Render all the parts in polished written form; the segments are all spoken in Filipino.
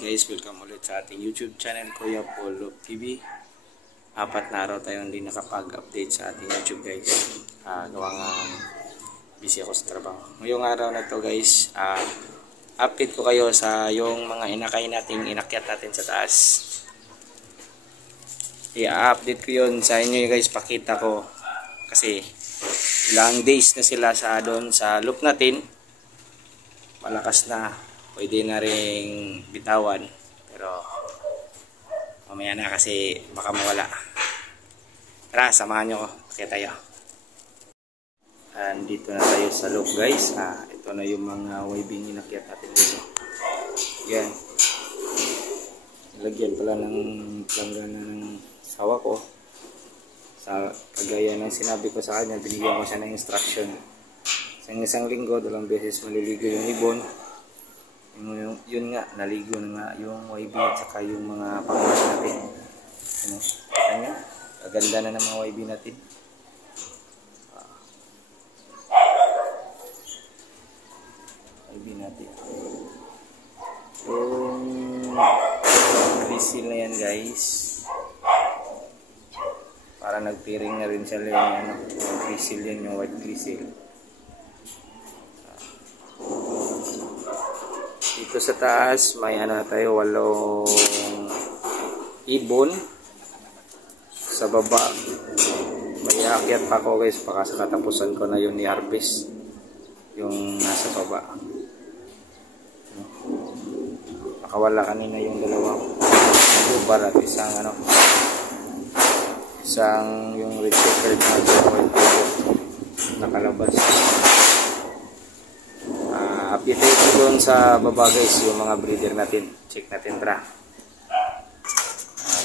guys, welcome ulit sa ating YouTube channel, Kuya Polo TV. 4 na araw tayo hindi nakapag-update sa ating YouTube guys. Gawa nga busy ako sa trabaho. Ngayong araw na to guys, update ko kayo sa yung mga inakay natin, inakyat natin sa taas. I-update ko yun sa inyo guys, pakita ko. Kasi ilang days na sila sa doon sa loop natin. Malakas na. Pwede na ring bitawan, pero mamaya na kasi baka mawala. Tara, samahan nyo ko. Okay tayo. Dito na tayo sa loop guys. Ito na yung mga waving inakyat natin dito. Yan. Lagyan pala ng planggana ng sawa ko. Sa kagaya ng sinabi ko sa kanya, binigyan ko siya ng instruction. Sa isang linggo, 2 beses maliligo yung ibon. Yun nga, naligo na nga yung YB at saka yung mga pangmas natin. Ano? Kanya, kaganda na ng mga YB natin. YB natin. Yung grizzle na yan guys. Para nagpiring na rin siya yung grizzle yan, yung white grizzle. Dito sa taas may tayo 8 ibon. Sa baba may aakyat pa ako guys, baka sa katapusan ko na yun i-harvest yung nasa baba. Nakawala kanina yung 2 tubar at isang yung red checkered na nakalabas. Update ko doon sa baba guys yung mga breeder natin. Check natin tara.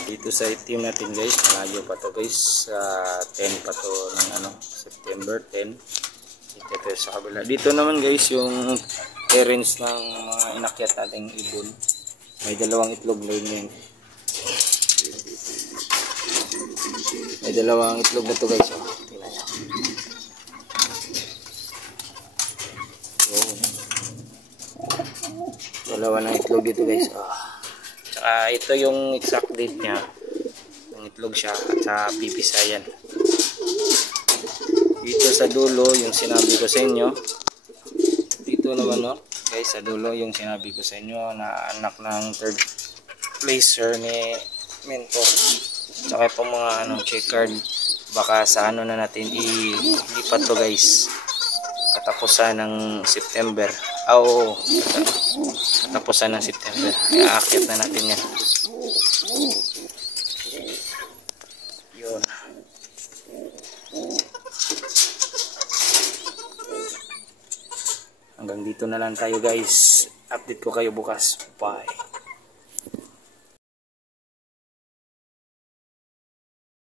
Dito sa team natin guys, malayo pa to guys. 10 pa to ng September 10. Ito sa kabila. Dito naman guys yung parents ng mga inakyat nating ibon. May 2 itlog na yun. May 2 itlog na to guys. Tingnan nyo. Dalawa ng itlog dito guys. Tsaka ito yung exact date nya. Yung itlog siya at sa pipisayan. Dito sa dulo yung sinabi ko sa inyo. Dito naman guys sa dulo yung sinabi ko sa inyo na anak ng 3rd placer ni Mentor. Tsaka po mga checkered. Baka sa na natin ilipat to guys. Katapusan ng September. Katapusan ng September. Kaya aakyat na natin yan. Yun. Hanggang dito na lang tayo guys. Update ko kayo bukas. Bye.